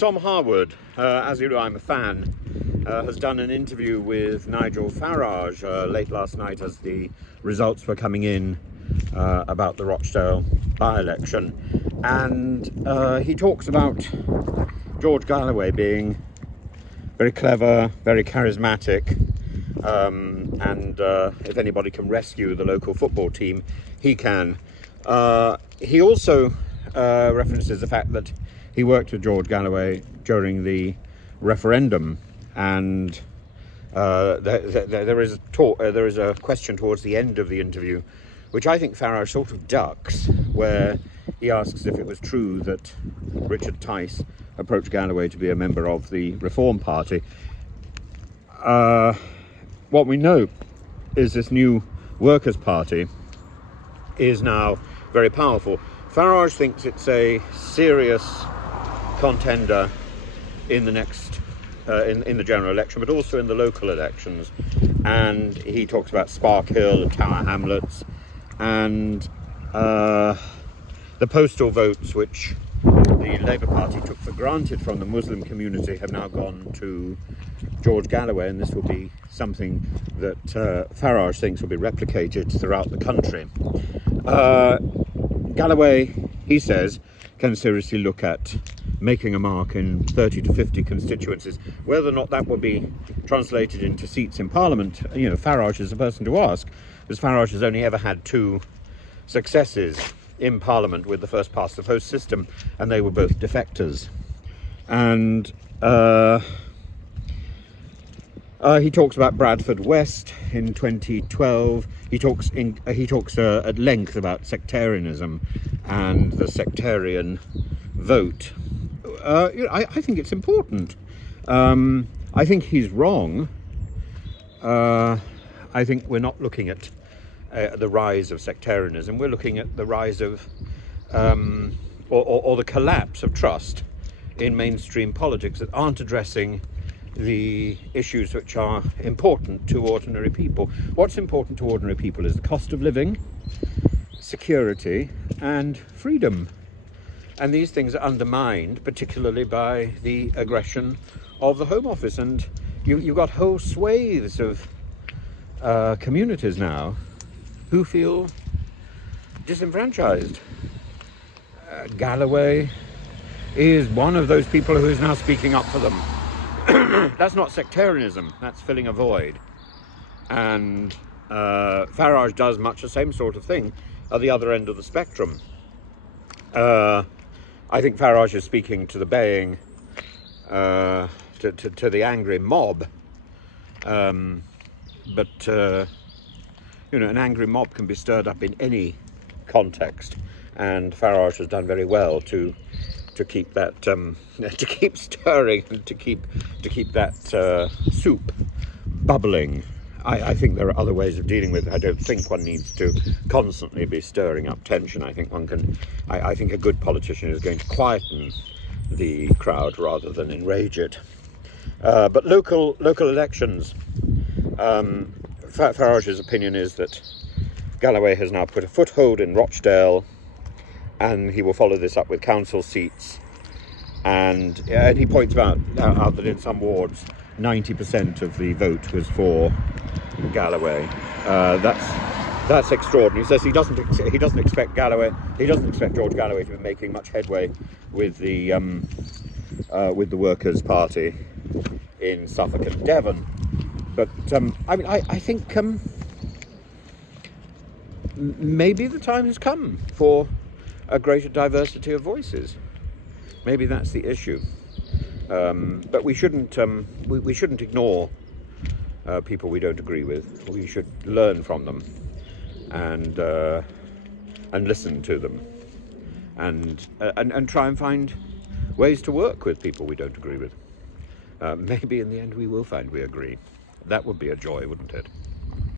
Tom Harwood, as you know, I'm a fan, has done an interview with Nigel Farage late last night as the results were coming in about the Rochdale by-election, and he talks about George Galloway being very clever, very charismatic, and if anybody can rescue the local football team, he can. He also references the fact that he worked with George Galloway during the referendum, and there is a question towards the end of the interview, which I think Farage sort of ducks, where he asks if it was true that Richard Tice approached Galloway to be a member of the Reform Party. What we know is this new Workers' Party is now very powerful. Farage thinks it's a serious contender in the next in the general election, but also in the local elections, and he talks about Spark Hill and Tower Hamlets, and the postal votes which the Labour Party took for granted from the Muslim community have now gone to George Galloway, and this will be something that Farage thinks will be replicated throughout the country. Galloway, he says, can seriously look at making a mark in 30 to 50 constituencies. Whether or not that will be translated into seats in Parliament, you know, Farage is the person to ask, because Farage has only ever had 2 successes in Parliament with the first past the post system, and they were both defectors. And he talks about Bradford West in 2012. He talks at length about sectarianism and the sectarian vote. I think it's important. I think he's wrong. I think we're not looking at the rise of sectarianism. We're looking at the rise of, or the collapse of trust in mainstream politics that aren't addressing the issues which are important to ordinary people. What's important to ordinary people is the cost of living, security, and freedom. And these things are undermined, particularly by the aggression of the Home Office. And you've got whole swathes of communities now who feel disenfranchised. Galloway is one of those people who is now speaking up for them. That's not sectarianism, that's filling a void. And Farage does much the same sort of thing at the other end of the spectrum. I think Farage is speaking to the baying, to the angry mob. But you know, an angry mob can be stirred up in any context, and Farage has done very well to keep that to keep stirring and to keep that soup bubbling. I think there are other ways of dealing with it. I don't think one needs to constantly be stirring up tension. I think one can. I think a good politician is going to quieten the crowd rather than enrage it. But local elections. Farage's opinion is that Galloway has now put a foothold in Rochdale, and he will follow this up with council seats. And he points out that in some wards, 90% of the vote was for Galloway. That's extraordinary. He says he doesn't expect George Galloway to be making much headway with the Workers' Party in Suffolk and Devon. But I think maybe the time has come for a greater diversity of voices. Maybe that's the issue. But we shouldn't ignore people we don't agree with. We should learn from them and listen to them, and try and find ways to work with people we don't agree with. Maybe in the end we will find we agree. That would be a joy, wouldn't it?